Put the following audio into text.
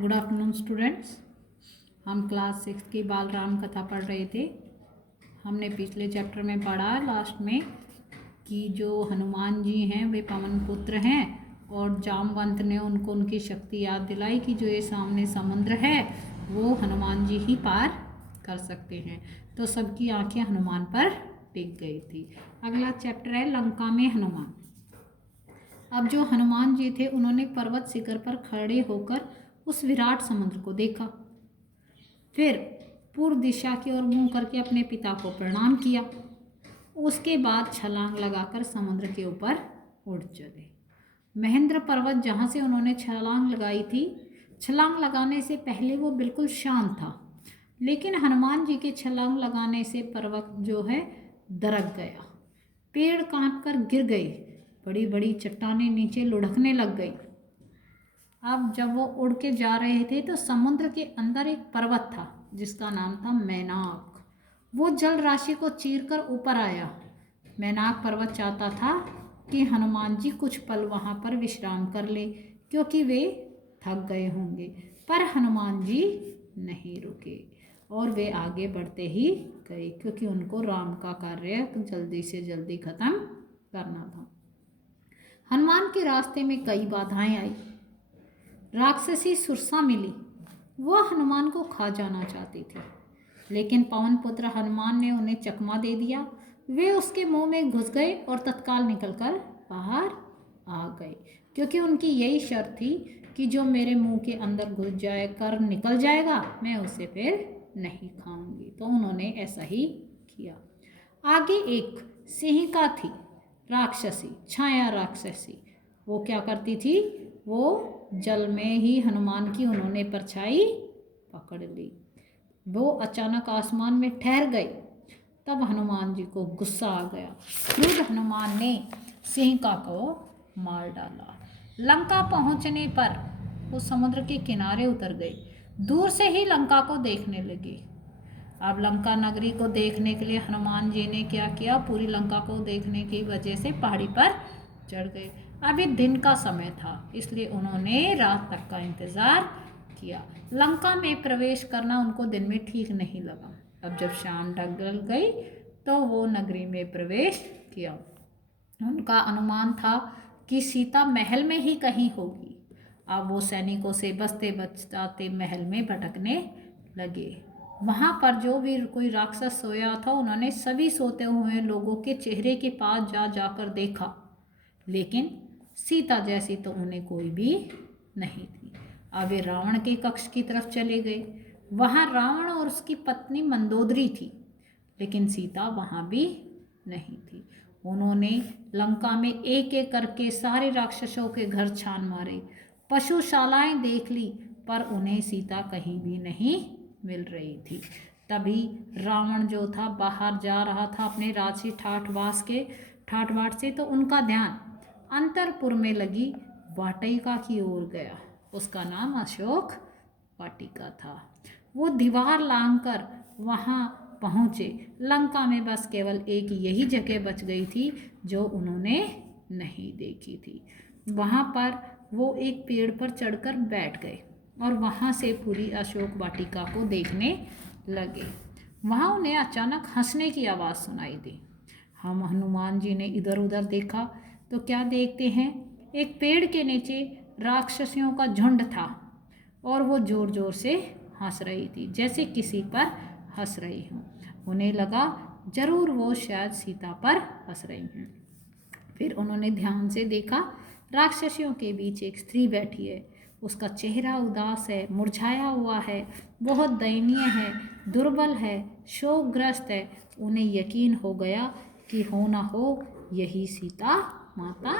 Good afternoon students. हम class 6 की बाल राम कथा पढ़ रहे थे। हमने पिछले चैप्टर में पढ़ा लास्ट में कि जो हनुमान जी हैं वे पवन पुत्र हैं और जामवंत ने उनको उनकी शक्ति याद दिलाई कि जो ये सामने समुद्र है वो हनुमान जी ही पार कर सकते हैं। तो सबकी आंखें हनुमान पर टिक गई थी। अगला चैप्टर है लंका में हनुमान। अब जो हनुमान जी थे उन्होंने पर्वत शिखर पर खड़े होकर उस विराट समुद्र को देखा। फिर पूर्व दिशा की ओर मुंह करके अपने पिता को प्रणाम किया। उसके बाद छलांग लगाकर समुद्र के ऊपर उड़ चले। महेंद्र पर्वत जहाँ से उन्होंने छलांग लगाई थी, छलांग लगाने से पहले वो बिल्कुल शांत था, लेकिन हनुमान जी के छलांग लगाने से पर्वत जो है दरक गया। पेड़ कांपकर गिर गए, बड़ी बड़ी चट्टानें नीचे लुढ़कने लग गई। अब जब वो उड़ के जा रहे थे तो समुद्र के अंदर एक पर्वत था जिसका नाम था मैनाक। वो जल राशि को चीरकर ऊपर आया। मैनाक पर्वत चाहता था कि हनुमान जी कुछ पल वहाँ पर विश्राम कर ले क्योंकि वे थक गए होंगे, पर हनुमान जी नहीं रुके और वे आगे बढ़ते ही गए क्योंकि उनको राम का कार्य जल्दी से जल्दी खत्म करना था। हनुमान के रास्ते में कई बाधाएं आई। राक्षसी सुरसा मिली, वह हनुमान को खा जाना चाहती थी, लेकिन पवन पुत्र हनुमान ने उन्हें चकमा दे दिया। वे उसके मुंह में घुस गए और तत्काल निकलकर बाहर आ गए क्योंकि उनकी यही शर्त थी कि जो मेरे मुंह के अंदर घुस जाए कर निकल जाएगा मैं उसे फिर नहीं खाऊंगी। तो उन्होंने ऐसा ही किया। आगे एक सिंहिका थी, राक्षसी, छाया राक्षसी। वो क्या करती थी, वो जल में ही हनुमान की उन्होंने परछाई पकड़ ली। वो अचानक आसमान में ठहर गई। तब हनुमान जी को गुस्सा आ गया। क्रुद्ध हनुमान ने सिंहिका को मार डाला। लंका पहुंचने पर वो समुद्र के किनारे उतर गई। दूर से ही लंका को देखने लगी। अब लंका नगरी को देखने के लिए हनुमान जी ने क्या किया, पूरी लंका को देखने की वजह से पहाड़ी पर चढ़ गए। अभी दिन का समय था इसलिए उन्होंने रात तक का इंतज़ार किया। लंका में प्रवेश करना उनको दिन में ठीक नहीं लगा। अब जब शाम ढल गई तो वो नगरी में प्रवेश किया। उनका अनुमान था कि सीता महल में ही कहीं होगी। अब वो सैनिकों से बचते बचाते महल में भटकने लगे। वहाँ पर जो भी कोई राक्षस सोया था उन्होंने सभी सोते हुए लोगों के चेहरे के पास जा जाकर देखा, लेकिन सीता जैसी तो उन्हें कोई भी नहीं थी। अब वे रावण के कक्ष की तरफ चले गए। वहाँ रावण और उसकी पत्नी मंदोदरी थी, लेकिन सीता वहाँ भी नहीं थी। उन्होंने लंका में एक एक करके सारे राक्षसों के घर छान मारे, पशुशालाएं देख ली, पर उन्हें सीता कहीं भी नहीं मिल रही थी। तभी रावण जो था बाहर जा रहा था अपने राजसी ठाठ बाट से, तो उनका ध्यान अंतरपुर में लगी वाटिका की ओर गया। उसका नाम अशोक वाटिका था। वो दीवार लांघकर वहाँ पहुँचे। लंका में बस केवल एक यही जगह बच गई थी जो उन्होंने नहीं देखी थी। वहाँ पर वो एक पेड़ पर चढ़कर बैठ गए और वहाँ से पूरी अशोक वाटिका को देखने लगे। वहाँ उन्हें अचानक हंसने की आवाज़ सुनाई दी। हम हनुमान जी ने इधर उधर देखा तो क्या देखते हैं, एक पेड़ के नीचे राक्षसियों का झुंड था और वो जोर जोर से हंस रही थी, जैसे किसी पर हंस रही हूँ। उन्हें लगा जरूर वो शायद सीता पर हंस रही हैं। फिर उन्होंने ध्यान से देखा, राक्षसियों के बीच एक स्त्री बैठी है। उसका चेहरा उदास है, मुरझाया हुआ है, बहुत दयनीय है, दुर्बल है, शोकग्रस्त है। उन्हें यकीन हो गया कि हो ना हो यही सीता माता